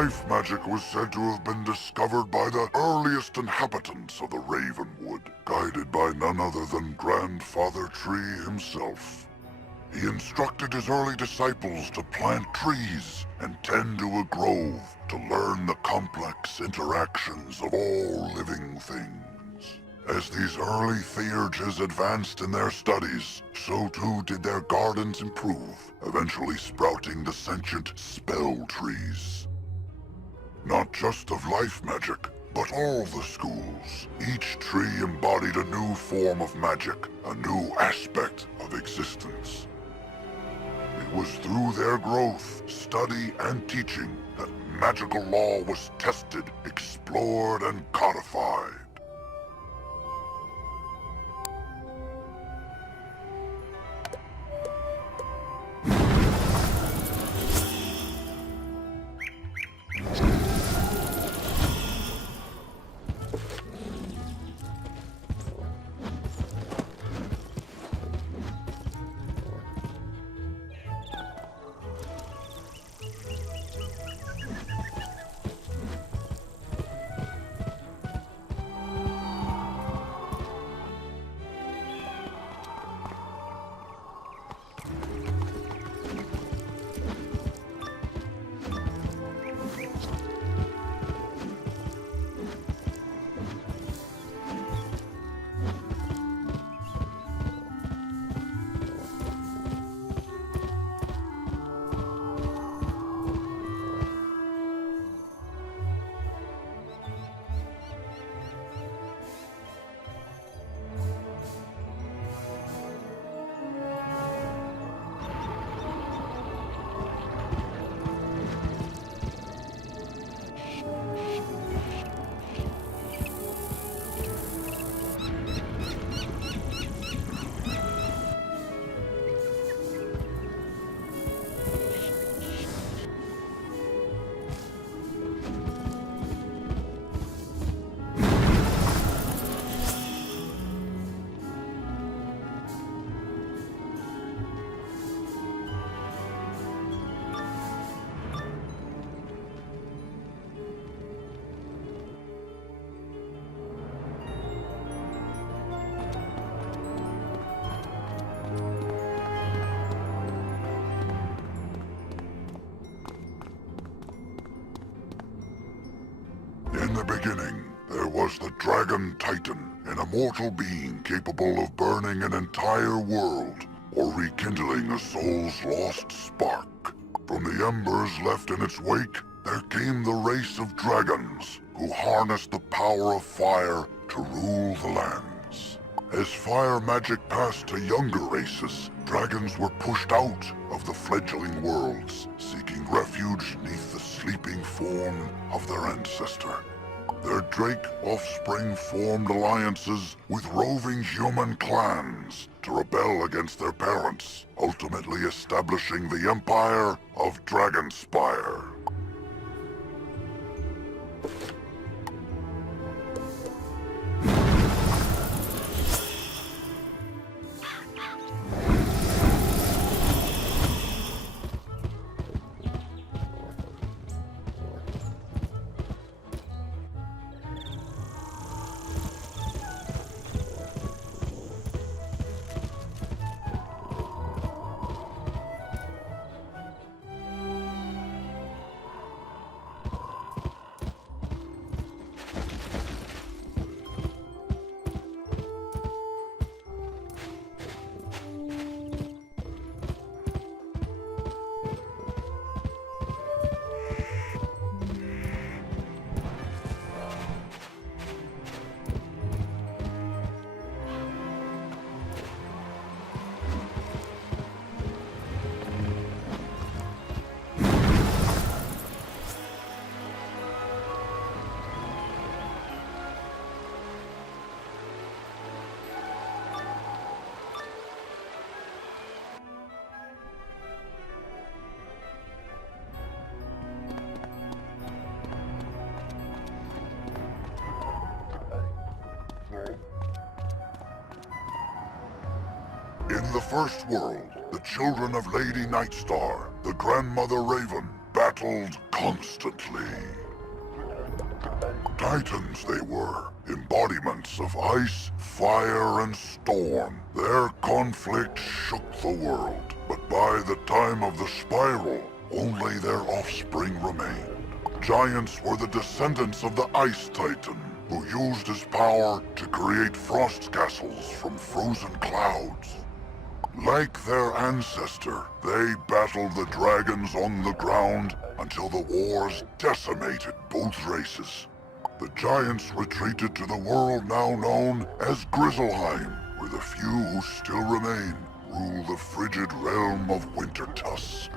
Life magic was said to have been discovered by the earliest inhabitants of the Ravenwood, guided by none other than Grandfather Tree himself. He instructed his early disciples to plant trees and tend to a grove to learn the complex interactions of all living things. As these early theurges advanced in their studies, so too did their gardens improve, eventually sprouting the sentient spell trees. Not just of life magic, but all the schools. Each tree embodied a new form of magic, a new aspect of existence. It was through their growth, study, and teaching that magical law was tested, explored, and codified. In the beginning, there was the Dragon Titan, an immortal being capable of burning an entire world or rekindling a soul's lost spark. From the embers left in its wake, there came the race of dragons who harnessed the power of fire to rule the lands. As fire magic passed to younger races, dragons were pushed out of the fledgling worlds, seeking refuge neath the sleeping form of their ancestor. Their drake offspring formed alliances with roving human clans to rebel against their parents, ultimately establishing the Empire of Dragonspire. In the first world, the children of Lady Nightstar, the Grandmother Raven, battled constantly. Titans they were, embodiments of ice, fire, and storm. Their conflict shook the world, but by the time of the spiral, only their offspring remained. Giants were the descendants of the Ice Titan, who used his power to create frost castles from frozen clouds. Like their ancestor, they battled the dragons on the ground until the wars decimated both races. The giants retreated to the world now known as Grizzleheim, where the few who still remain rule the frigid realm of Wintertusk.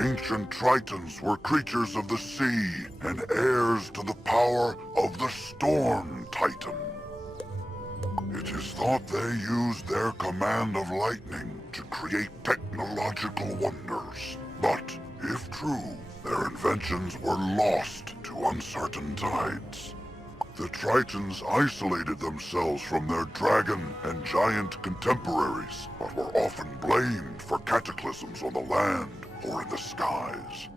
Ancient Tritons were creatures of the sea and heirs to the power of the Storm Titan. It is thought they used their command of lightning to create technological wonders. But, if true, their inventions were lost to uncertain tides. The Tritons isolated themselves from their dragon and giant contemporaries, but were often blamed for cataclysms on the land or in the skies.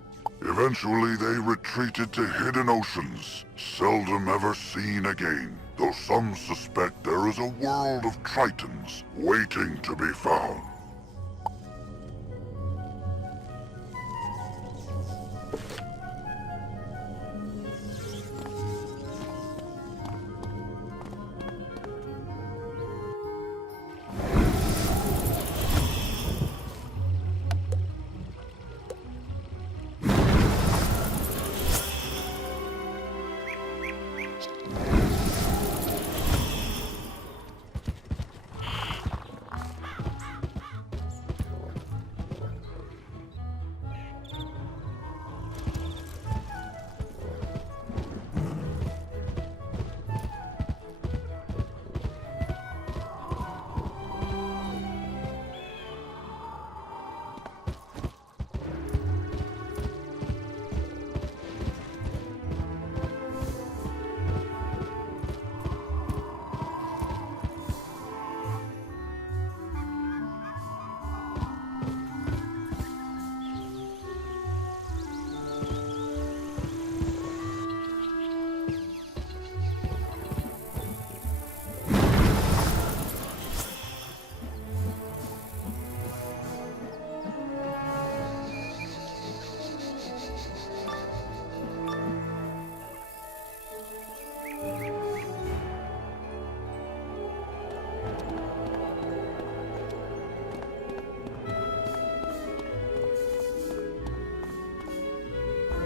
Eventually, they retreated to hidden oceans, seldom ever seen again, though some suspect there is a world of Tritons waiting to be found.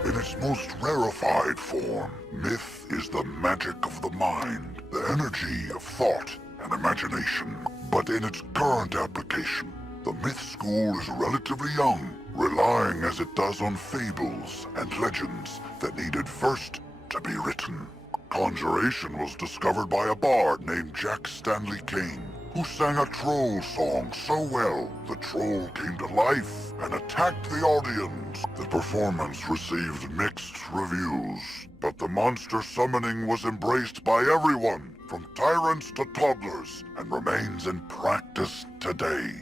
In its most rarefied form, myth is the magic of the mind, the energy of thought and imagination. But in its current application, the myth school is relatively young, relying as it does on fables and legends that needed first to be written. Conjuration was discovered by a bard named Jack Stanley Kane, who sang a troll song so well, the troll came to life and attacked the audience. The performance received mixed reviews, but the monster summoning was embraced by everyone, from tyrants to toddlers, and remains in practice today.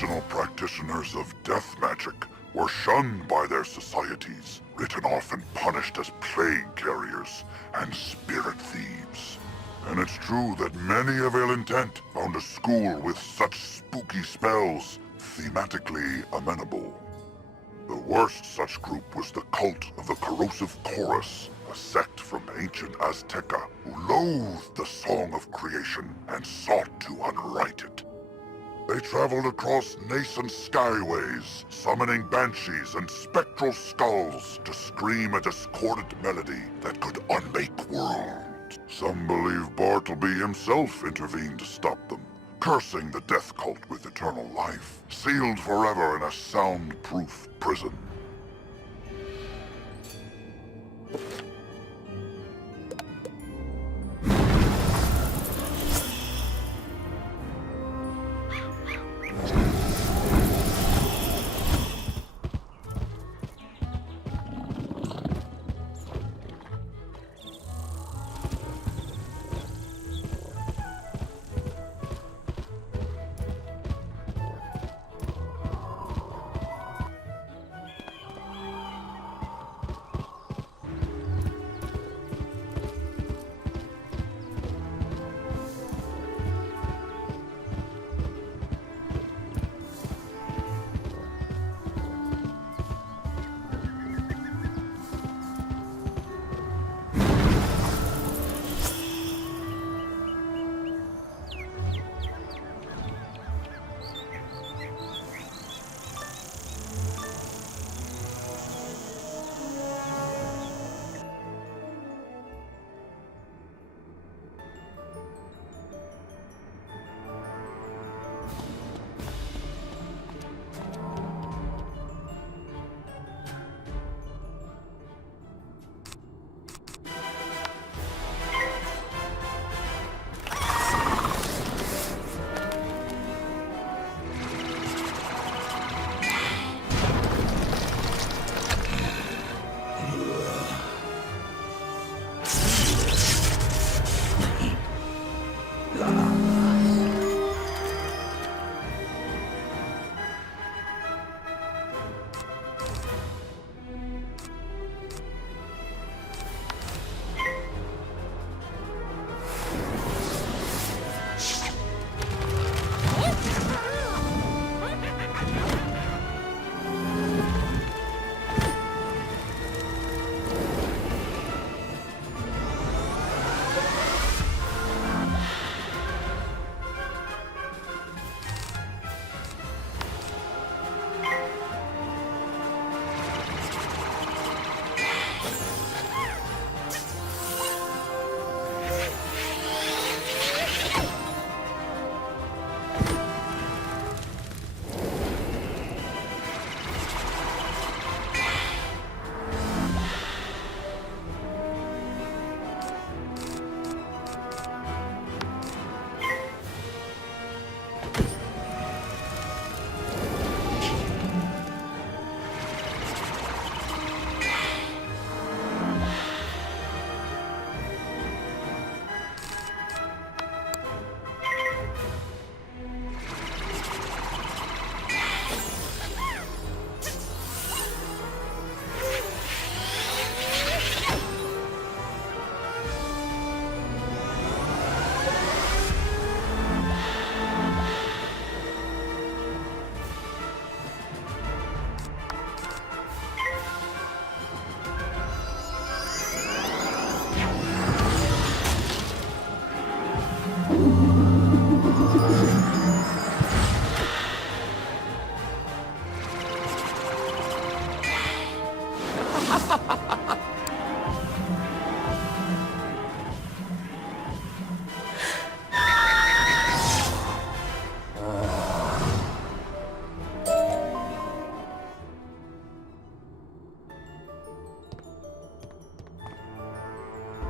original practitioners of death magic were shunned by their societies, written off and punished as plague carriers and spirit thieves. And it's true that many of ill intent found a school with such spooky spells thematically amenable. The worst such group was the cult of the Corrosive Chorus, a sect from ancient Azteca who loathed the song of creation and sought to unwrite it. They traveled across nascent skyways, summoning banshees and spectral skulls to scream a discordant melody that could unmake worlds. Some believe Bartleby himself intervened to stop them, cursing the death cult with eternal life, sealed forever in a soundproof prison.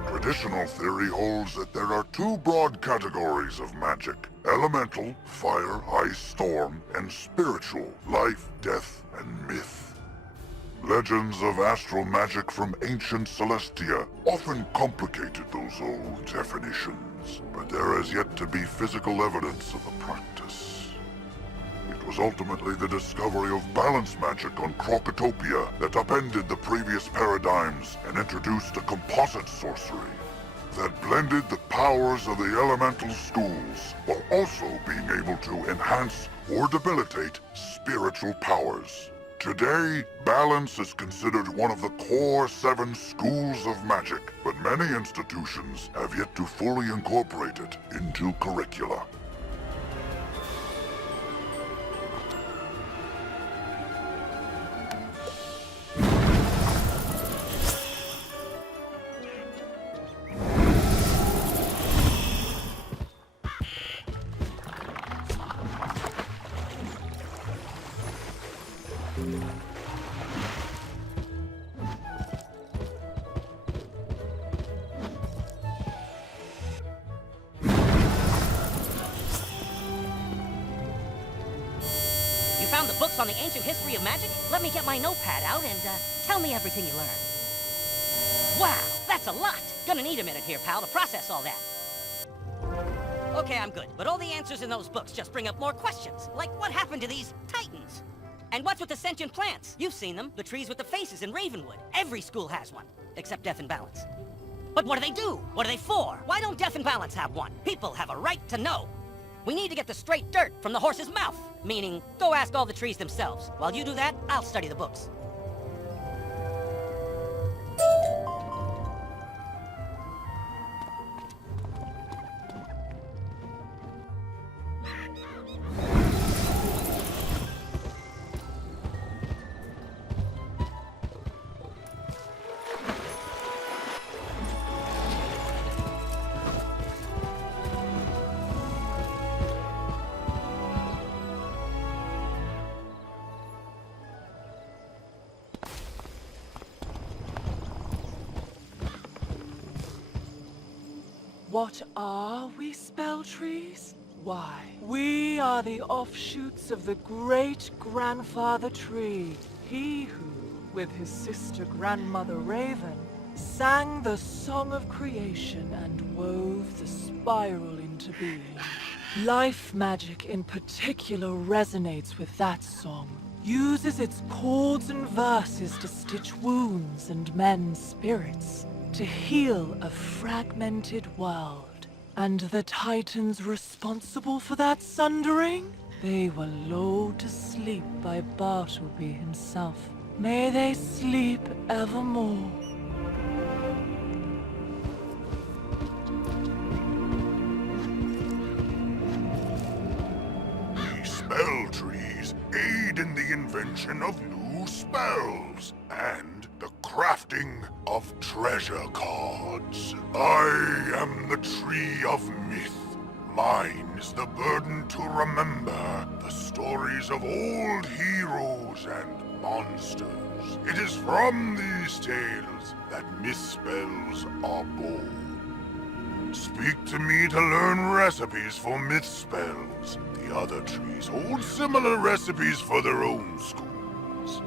Traditional theory holds that there are two broad categories of magic: elemental, fire, ice, storm, and spiritual, life, death, and myth. Legends of astral magic from ancient Celestia often complicated those old definitions, but there has yet to be physical evidence of the practice. It was ultimately the discovery of balance magic on Krokotopia that upended the previous paradigms and introduced a composite sorcery that blended the powers of the elemental schools while also being able to enhance or debilitate spiritual powers. Today, balance is considered one of the core 7 schools of magic, but many institutions have yet to fully incorporate it into curricula. Found the books on the ancient history of magic? Let me get my notepad out and tell me everything you learned. Wow, that's a lot. Gonna need a minute here, pal, to process all that. Okay, I'm good, but all the answers in those books just bring up more questions. Like, what happened to these titans? And what's with the sentient plants? You've seen them, the trees with the faces in Ravenwood. Every school has one, except Death and Balance. But what do they do? What are they for? Why don't Death and Balance have one? People have a right to know. We need to get the straight dirt from the horse's mouth. Meaning, go ask all the trees themselves. While you do that, I'll study the books. What are we, spell trees? Why, we are the offshoots of the great-grandfather tree. He who, with his sister grandmother Raven, sang the song of creation and wove the spiral into being. Life magic in particular resonates with that song, uses its chords and verses to stitch wounds and mend spirits, to heal a fragmented world. And the titans responsible for that sundering? They were lulled to sleep by Bartleby himself. May they sleep evermore. These spell trees aid in the invention of new spells and the crafting of treasure cards. I am the Tree of Myth. Mine is the burden to remember the stories of old heroes and monsters. It is from these tales that myth spells are born. Speak to me to learn recipes for myth spells. The other trees hold similar recipes for their own schools.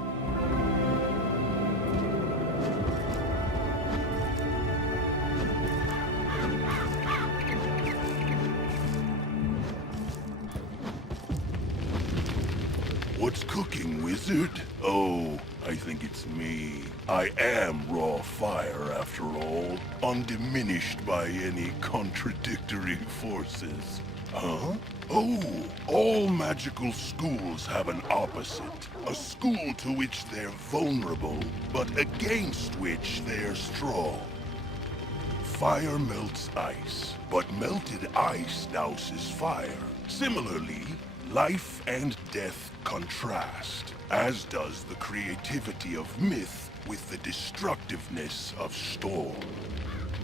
What's cooking, wizard? Oh, I think it's me. I am raw fire, after all, undiminished by any contradictory forces. Huh? Oh, all magical schools have an opposite. A school to which they're vulnerable, but against which they're strong. Fire melts ice, but melted ice douses fire. Similarly, life and death contrast, as does the creativity of myth with the destructiveness of storm.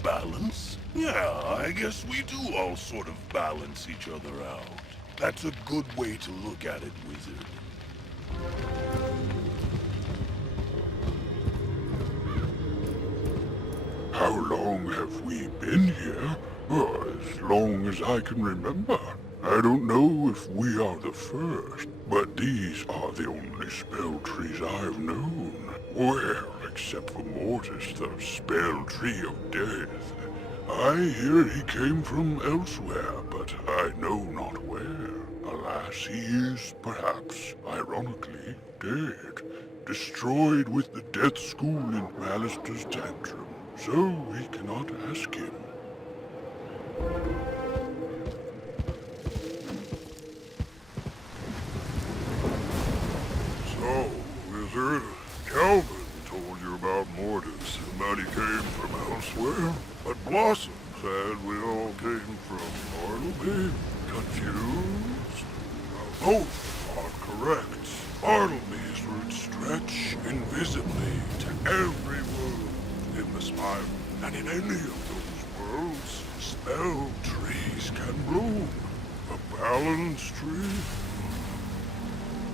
Balance? Yeah, I guess we do all sort of balance each other out. That's a good way to look at it, wizard. How long have we been here? Oh, as long as I can remember. I don't know if we are the first, but these are the only spell trees I've known. Well, except for Mortis, the spell tree of death. I hear he came from elsewhere, but I know not where. Alas, he is, perhaps, ironically, dead. Destroyed with the death school in Malister's tantrum. So we cannot ask him. So, Wizard, Calvin told you about Mortis and that he came from elsewhere? But Blossom said we all came from Bartleby. Confused? Both are correct. Bartleby's roots stretch invisibly to every world in the spiral. And in any of those worlds, spell trees can bloom. A balance tree?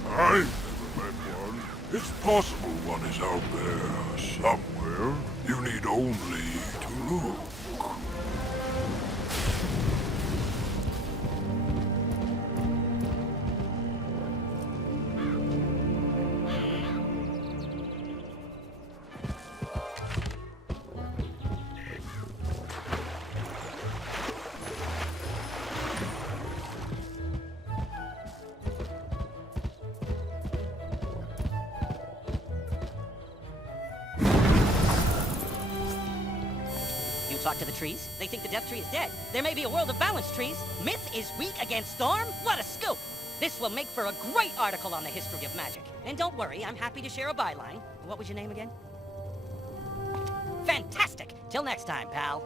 I've never met one. It's possible one is out there somewhere. You need only to look. You talk to the trees? They think the death tree is dead. There may be a world of balanced trees. Myth is weak against storm? What a scoop! This will make for a great article on the history of magic. And don't worry, I'm happy to share a byline. What was your name again? Fantastic! Till next time, pal.